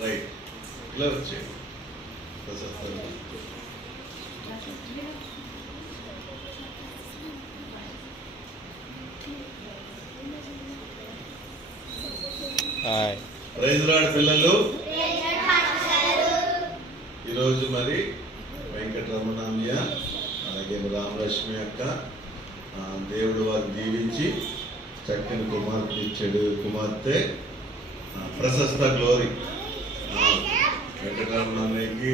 Right ఇలా వచ్చాయి ప్రశస్తంగా hi praise lord పిల్లలు. ఈరోజు మరి వెంకటరమణామ్య అలాగే రామలక్ష్మి అక్క ఆ, దేవుడు వారిని దీవించి చక్కని కుమార్తె ఇచ్చాడు కుమార్తె ప్రశస్త గ్లోరీ ఆ, వెంకటరమణామ్యకి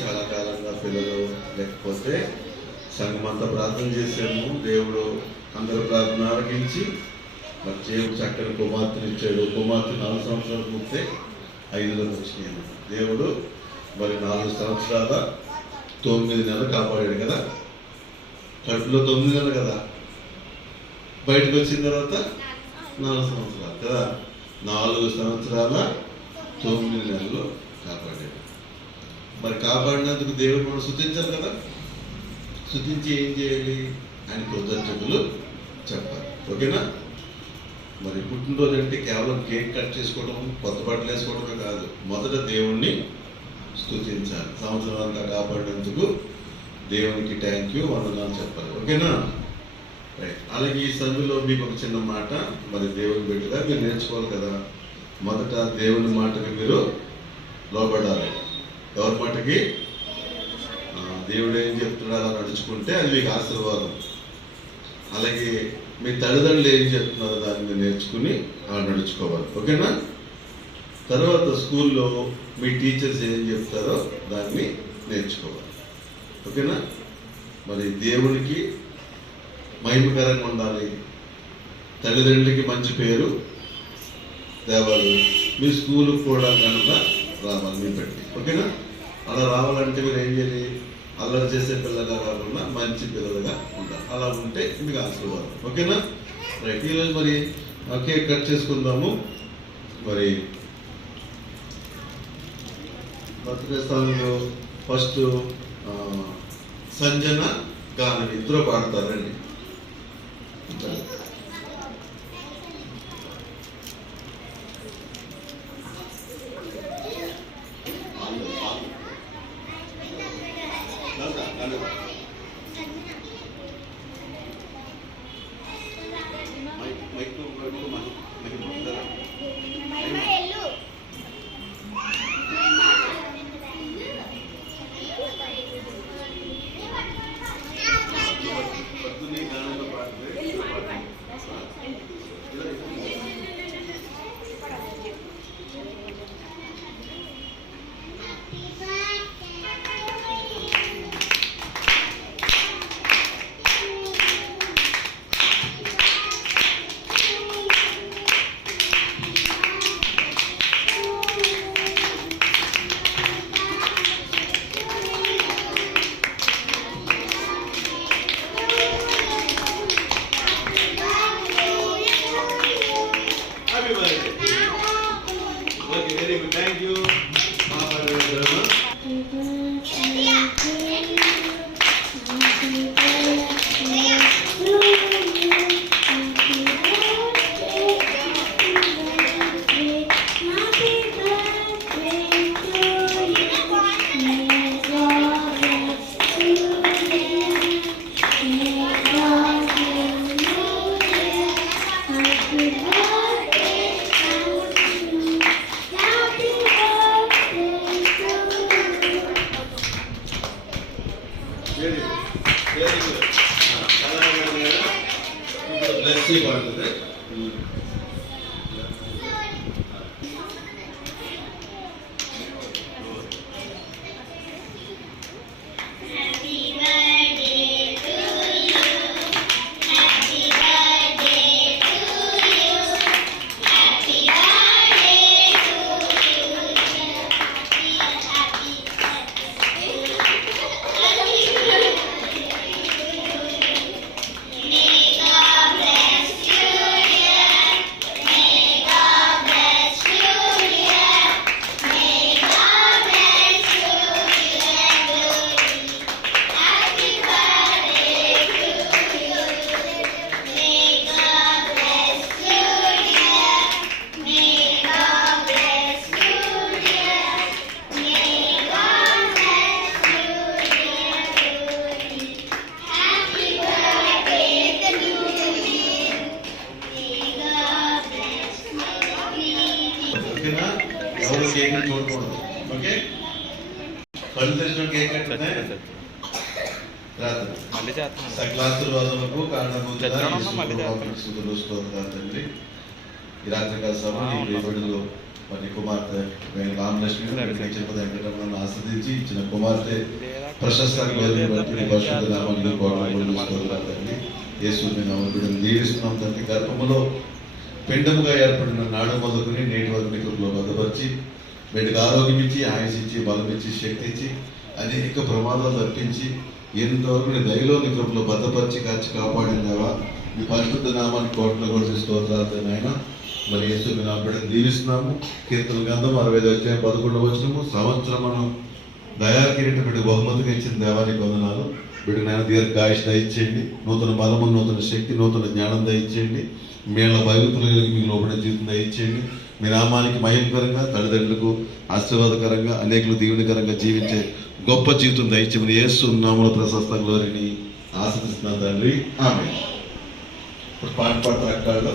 చాలా కాలంగా పిల్లలు లేకపోతే సంఘమంతా ప్రార్థన చేసాము దేవుడు అందరూ ప్రార్థన ఆరగించి మరి దేవుడు చక్కని కుమార్తెను ఇచ్చాడు. కుమార్తె నాలుగు సంవత్సరాలు పూర్తే ఐదులోకి వచ్చినాయి. దేవుడు మరి నాలుగు సంవత్సరాల తొమ్మిది నెలలు కాపాడాడు కదా? కడుపులో తొమ్మిది నెలలు కదా? బయటకు వచ్చిన తర్వాత నాలుగు సంవత్సరాలు కదా? నాలుగు సంవత్సరాల తొమ్మిది నెలలు కాపాడాడు. మరి కాపాడినందుకు దేవుడు మనం శుద్ధించాలి కదా? శుద్ధించి ఏం చేయాలి? ఆయన కృతజ్ఞతలు చెప్పాలి. ఓకేనా? మరి పుట్టినరోజు అంటే కేవలం కేక్ కట్ చేసుకోవడం కొత్త బట్టలు వేసుకోవడమే కాదు. మొదట దేవుణ్ణి స్థుతించాలి సంవత్సరం అంతా కాపాడినందుకు దేవునికి థ్యాంక్ యూ వందనాలు చెప్పాలి. ఓకేనా? రైట్ అలాగే ఈ సందులో మీకు ఒక చిన్న మాట మరి దేవుని బిడ్డగా మీరు నేర్చుకోవాలి కదా? మొదట దేవుని మాటకి మీరు లోపడాలి ఎవరి మాటకి? దేవుడు ఏం చెప్తున్నాడు అలా నడుచుకుంటే అది మీకు ఆశీర్వాదం. అలాగే మీ తల్లిదండ్రులు ఏం చెప్తున్నారో దాన్ని మీరు నేర్చుకుని అలా నడుచుకోవాలి. ఓకేనా? తర్వాత స్కూల్లో మీ టీచర్స్ ఏం చెప్తారో దాన్ని నేర్చుకోవాలి. ఓకేనా? మరి దేవునికి మహిమకరంగా ఉండాలి. తల్లిదండ్రులకి మంచి పేరు తేవాలి. మీ స్కూల్ కూడా కనుక రావాలి మీ పెట్టి. ఓకేనా? అలా రావాలంటే మీరు ఏం చేయాలి? అల్లరి చేసే పిల్లగా కాకుండా మంచి పిల్లలుగా ఉంటారు. అలా ఉంటే మీకు ఆశీర్వాదం. ఓకేనా? రైట్ ఈరోజు మరి కేక్ కట్ చేసుకుందాము. మరి బర్త్డే సాంగ్లో ఫస్ట్ సంజన గానం ఇద్దరు పాడతారండి. Thank you. ಬ್ಲಸ್ಸಿ ಬರ್ತದೆ ఎవరు కేక్ చూడకూడదు ఓకే కళ్ళు తెరిచిన కేక్ కట్టితే రాదు తండ్రి ఈ రాత్రికాల సమయం ఈ రేపటిలో మరి కుమార్తె రామలక్ష్మి చెప్పద వెంకటరమణను ఆస్వాదించి ఇచ్చిన కుమార్తె ప్రశస్త పరిశుద్ధ నామాన్ని తండ్రి యేసు మీ దీవిస్తున్నాం తండ్రి గర్భములో పిండముగా ఏర్పడిన నాడు మొదలుకుని నేటి వరకు నీ భద్రపరిచి వీటికి ఆరోగ్యం ఇచ్చి ఆయుషించి బలం ఇచ్చి శక్తి ఇచ్చి అనేక ప్రమాదాలు తప్పించి ఎంతవరకు నీ దయలో నీ కృపలో భద్రపరిచి కాచి కాపాడిందావా మీ పరిశుద్ధ నామాన్ని కోట్ల కొలిసి స్తోత్రాలు నాయన. మరి యేసు మీ దీవిస్తున్నాము. కీర్తన గంధం అరవై ఐదు వచ్చిన పదకొండు వచ్చినము సంవత్సరం మనం దయా కిరీటం బహుమతిగా ఇచ్చిన దేవానికి వందనాలు. బిడ్డ దీర్ఘాయుష్ దయచేయండి. నూతన బలము నూతన శక్తి నూతన జ్ఞానం దయచేయండి. మేళ్ళ భయభక్తులు మీకు లోపల జీవితం దయచేయండి. మీ నామానికి మహిమకరంగా తల్లిదండ్రులకు ఆశీర్వాదకరంగా అనేకులు దీవెనికరంగా జీవించే గొప్ప జీవితం దయచేయమని యేసు నామల ప్రశస్త గ్లోరిని ఆశిస్తున్నాను తండ్రి. ఆమె పాట పాట పాడతారు అక్కడ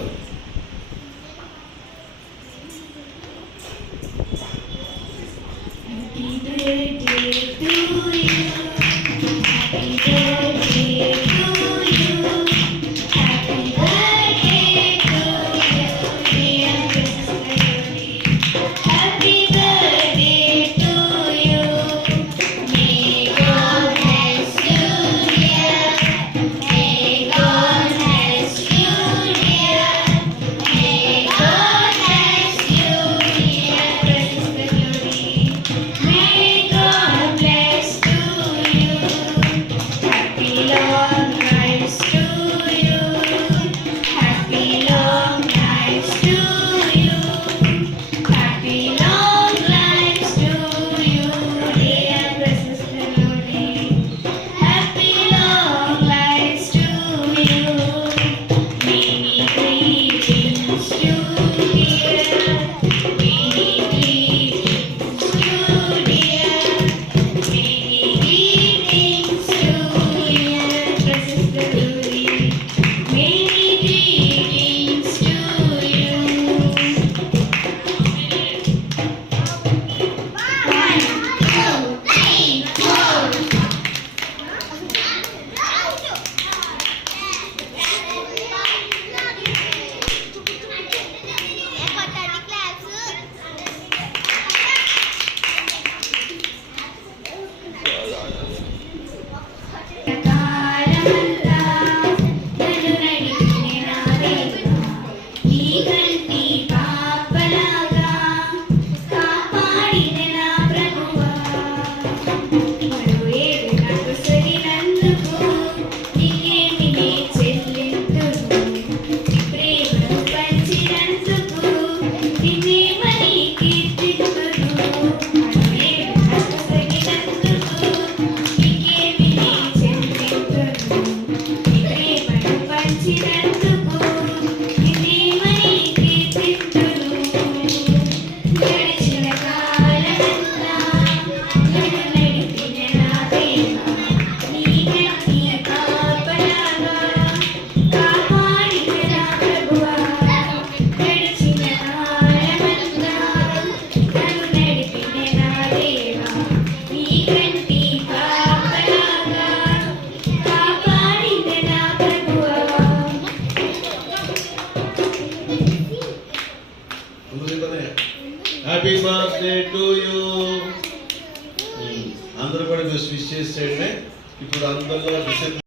హ్యాపీ బర్త్డే టు యూ అందరూ కూడా విష్ చేసేయండి. ఇప్పుడు అందరిలో డిసెంబర్